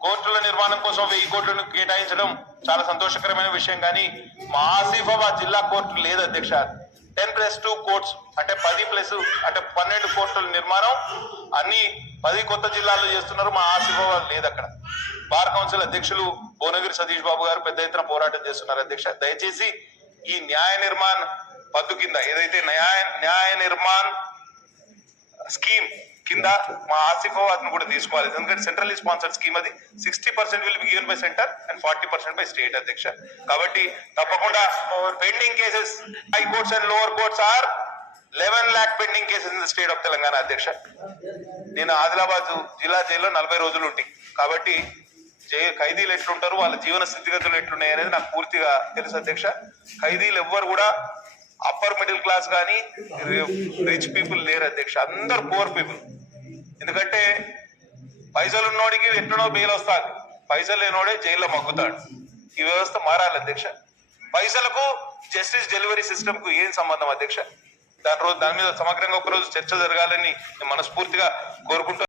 కోర్టుల నిర్మాణం కోసం వెయ్యి కోర్టును కేటాయించడం చాలా సంతోషకరమైన విషయం కానీ మా ఆసిఫాబాద్ జిల్లా కోర్టు లేదు అధ్యక్ష. టెన్ ప్లస్ టూ కోర్ట్స్ అంటే పది ప్లస్ అంటే పన్నెండు కోర్టుల నిర్మాణం అన్ని పది కొత్త జిల్లాల్లో చేస్తున్నారు మా ఆసిఫాబాద్ లేదు అక్కడ. బార్ కౌన్సిల్ అధ్యక్షులు భువనగిరి సతీష్ బాబు గారు పెద్ద ఎత్తున పోరాటం చేస్తున్నారు అధ్యక్ష. దయచేసి ఈ న్యాయ నిర్మాణ్ పద్దు కింద ఏదైతే న్యాయ న్యాయ నిర్మాణ్ స్కీమ్ కింద మా ఆసిఫాబాద్ను కూడా తీసుకోవాలి. ఎందుకంటే సెంట్రల్ స్పాన్సర్డ్ స్కీమ్ అది. Sixty percent will be given by centre and forty percent by state అధ్యక్ష. కాబట్టి తప్పకుండా pending cases high courts and lower courts are eleven lakh pending cases in the state of Telangana అధ్యక్ష. నేను ఆదిలాబాద్ జిల్లా జైల్లో నలభై రోజులు ఉంటాయి కాబట్టి జై ఖైదీలు ఎట్లుంటారు వాళ్ళ జీవన స్థితిగతులు ఎట్లున్నాయి అనేది నాకు పూర్తిగా తెలుసు అధ్యక్ష. ఖైదీలు ఎవ్వరు కూడా అప్పర్ మిడిల్ క్లాస్ కానీ రిచ్ పీపుల్ లేరు అధ్యక్ష. అందరు పూర్ పీపుల్ ఎందుకంటే పైసలు ఉన్నోడికి ఎట్లనో బెయిల్ వస్తాడు పైసలు లేనోడే జైల్లో మగ్గుతాడు. ఈ వ్యవస్థ మారాలి అధ్యక్ష. పైసలకు జస్టిస్ డెలివరీ సిస్టమ్కు ఏం సంబంధం అధ్యక్ష? దాని రోజు దాని మీద సమగ్రంగా ఒక రోజు చర్చ జరగాలని మనస్ఫూర్తిగా కోరుకుంటూ